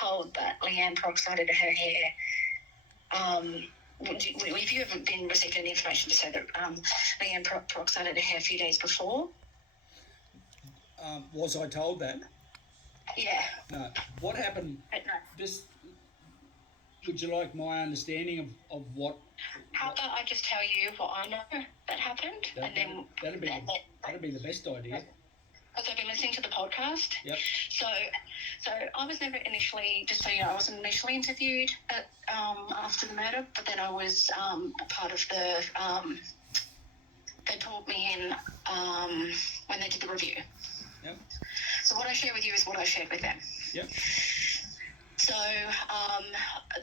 told that Leanne peroxided her hair. If you haven't been received any information to say that Leanne peroxided her hair a few days before? Was I told that? Yeah. No. What happened? No. Just, would you like my understanding of what? How about I just tell you what I know that happened, That'd be the best idea. Because I've been listening to the podcast. Yep. So I was never initially, just so you know, I wasn't initially interviewed after the murder, but then I was part of the. They pulled me in when they did the review. Yep. So what I share with you is what I shared with them. Yep. So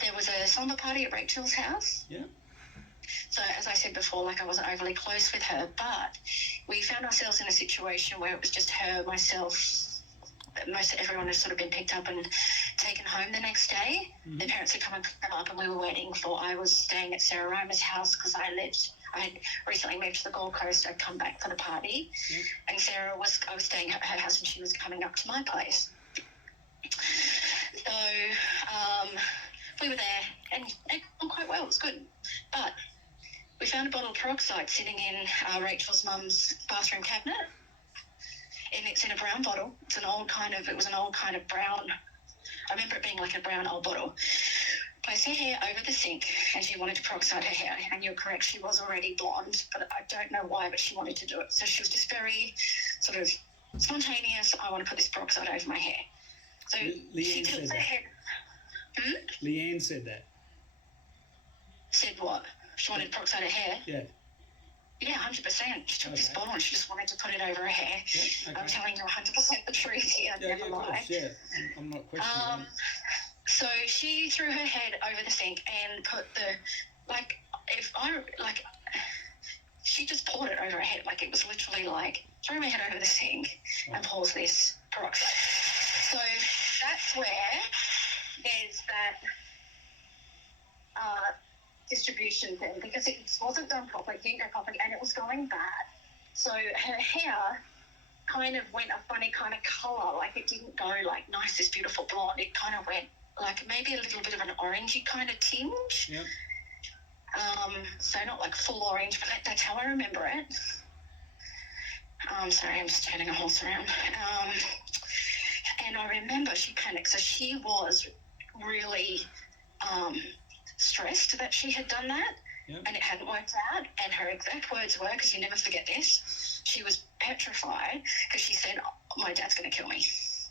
there was a slumber party at Rachel's house. Yeah. So as I said before, like I wasn't overly close with her, but we found ourselves in a situation where it was just her, myself, everyone had sort of been picked up and taken home the next day. Mm-hmm. Their parents had come and picked them up, and we were waiting for, I was staying at Sarah Romer's house because I had recently moved to the Gold Coast. I'd come back for the party. Mm-hmm. And I was staying at her house and she was coming up to my place. So we were there and it went quite well. It was good. But we found a bottle of peroxide sitting in Rachel's mum's bathroom cabinet. And it's in a brown bottle. It was an old kind of brown. I remember it being like a brown old bottle. Placed her hair over the sink and she wanted to peroxide her hair. And you're correct, she was already blonde, but I don't know why, but she wanted to do it. So she was just very sort of spontaneous. I want to put this peroxide over my hair. So she took her head. Leanne said that. Said what? She wanted to peroxide her hair? Yeah. Yeah, 100%. She took this bottle and she just wanted to put it over her hair. Yeah, okay. I'm telling you 100% the truth here. I'd never lie. Yeah, I'm not questioning that. So she threw her head over the sink and put she just poured it over her head. Like it was literally like, throw my head over the sink and pours this peroxide. So that's where there's that distribution thing, because it wasn't done properly, didn't go properly, and it was going bad. So her hair kind of went a funny kind of colour, like it didn't go like nice, this beautiful blonde. It kind of went like maybe a little bit of an orangey kind of tinge. Yep. So not like full orange, but that's how I remember it. Sorry, I'm just turning a horse around. And I remember she panicked, so she was really stressed that she had done that. Yep. And it hadn't worked out. And her exact words were, because you never forget this, she was petrified because she said, my dad's going to kill me.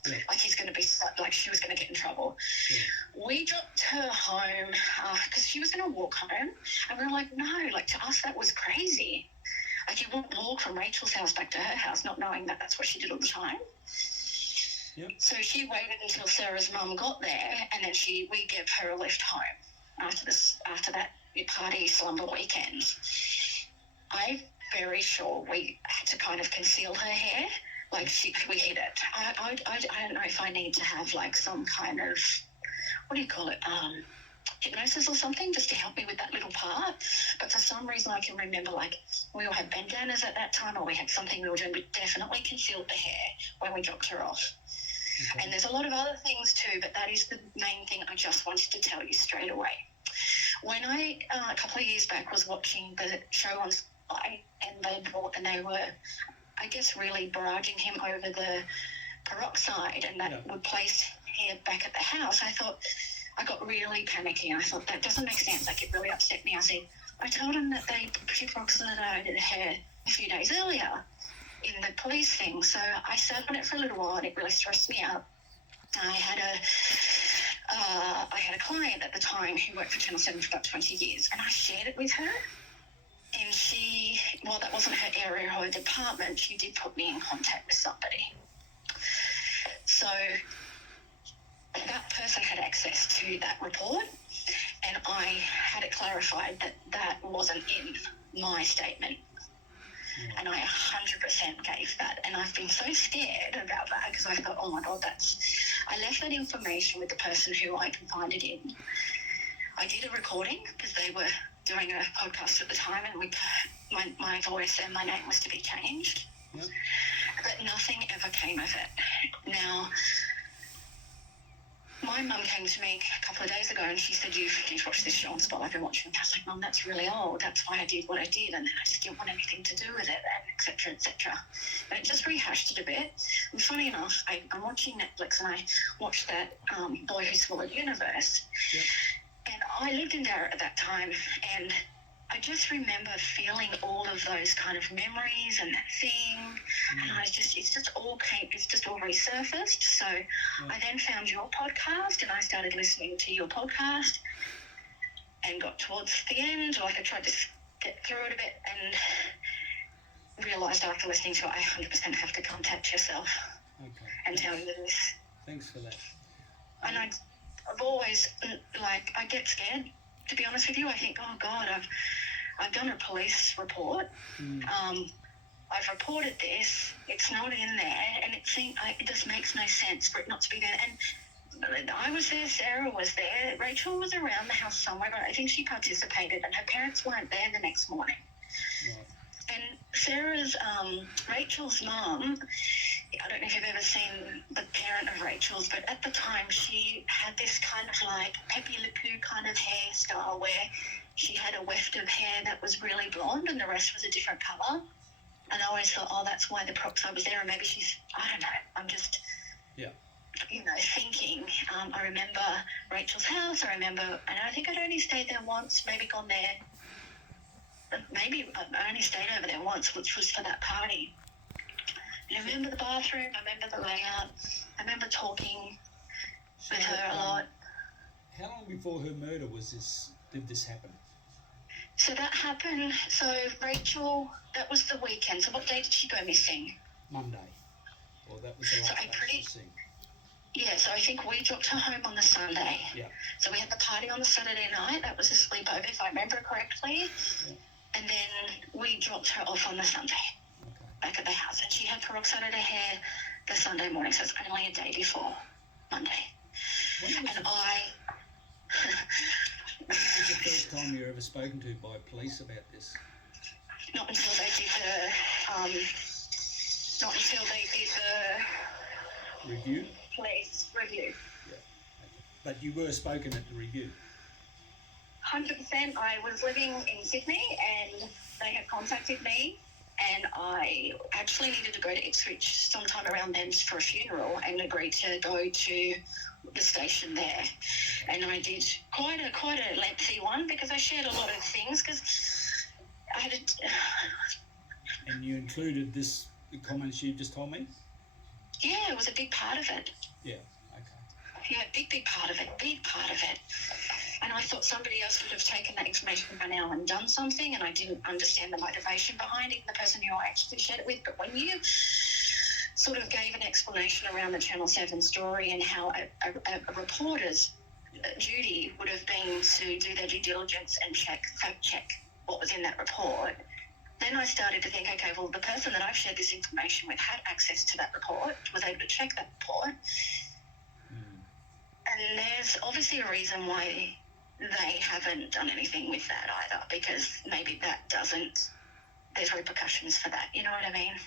Yeah. Like he's going to be, like she was going to get in trouble. Yeah. We dropped her home because she was going to walk home. And we were like, no, like to us that was crazy. Like you wouldn't walk from Rachel's house back to her house not knowing that that's what she did all the time. Yep. So she waited until Sarah's mum got there, and then we gave her a lift home after that party slumber weekend. I'm very sure we had to kind of conceal her hair, like we hid it. I don't know if I need to have like some kind of, what do you call it, hypnosis or something, just to help me with that little part. But for some reason I can remember like we all had bandanas at that time, or we had something we were doing. We definitely concealed the hair when we dropped her off. Okay. And there's a lot of other things too, but that is the main thing I just wanted to tell you straight away. When I, a couple of years back, was watching the show on Sky, and they were, I guess, really barraging him over the peroxide, and that would place hair back at the house, I thought, I got really panicky, and I thought, that doesn't make sense. Like, it really upset me. I said, I told him that they peroxided her hair a few days earlier in the police thing. So I sat on it for a little while, and it really stressed me out. I had a client at the time who worked for Channel 7 for about 20 years, and I shared it with her. And she, while that wasn't her area or her department, she did put me in contact with somebody. So that person had access to that report, and I had it clarified that that wasn't in my statement. And I 100% gave that. And I've been so scared about that because I thought, oh my God, I left that information with the person who I confided in. I did a recording because they were doing a podcast at the time, and my voice and my name was to be changed. Yep. But nothing ever came of it. Now, my mum came to me a couple of days ago and she said, you've watched this show on Spot I've been watching. And I was like, Mum, that's really old. That's why I did what I did. And I just didn't want anything to do with it, and et cetera, et cetera. And it just rehashed it a bit. And funny enough, I'm watching Netflix and I watched that Boy Who Swallowed Universe. Yep. And I lived in Darra at that time, and I just remember feeling all of those kind of memories and that thing, and it's just all resurfaced. So I then found your podcast, and I started listening to your podcast, and got towards the end, like I tried to get through it a bit, and realised after listening to it, I 100% have to contact yourself and tell you this. Thanks for that. And I've always, like, I get scared. To be honest with you, I think, oh God, I've done a police report. I've reported this. It's not in there, and it just makes no sense for it not to be there. And I was there. Sarah was there. Rachel was around the house somewhere, but I think she participated, and her parents weren't there the next morning. Right. And Rachel's mum, I don't know if you've ever seen the parent of Rachel's, but at the time she had this kind of like Pepe Le Pew kind of hairstyle where she had a weft of hair that was really blonde and the rest was a different colour. And I always thought, oh, that's why the proxy was there, and maybe she's, I don't know, I'm just, thinking. I remember Rachel's house, and I think I'd only stayed there once, maybe gone there, maybe I only stayed over there once, which was for that party. I remember the bathroom, I remember the layout, I remember talking with her a lot. How long before her murder did this happen? So that happened, Rachel, that was the weekend. So what day did she go missing? Monday. Well, that was the last day she was seen. Yeah, so I think we dropped her home on the Sunday. Yeah. So we had the party on the Saturday night. That was a sleepover, if I remember correctly. Yeah. And then we dropped her off on the Sunday. Back at the house, and she had peroxided her hair the Sunday morning, so it's only a day before Monday. When was the first time you were ever spoken to by police about this? Not until they did the review. Police review. Yeah. But you were spoken at the review. 100%. I was living in Sydney, and they had contacted me. And I actually needed to go to Ipswich sometime around then for a funeral, and agreed to go to the station there. And I did quite a lengthy one because I shared a lot of things because I had And you included the comments you just told me? Yeah, it was a big part of it. Yeah, okay. Yeah, big part of it. And I thought somebody else would have taken that information by now and done something, and I didn't understand the motivation behind it, the person who I actually shared it with. But when you sort of gave an explanation around the Channel 7 story and how a reporter's duty would have been to do their due diligence and fact check what was in that report, then I started to think, okay, well, the person that I've shared this information with had access to that report, was able to check that report. And there's obviously a reason why they haven't done anything with that either, because maybe there's repercussions for that, you know what I mean?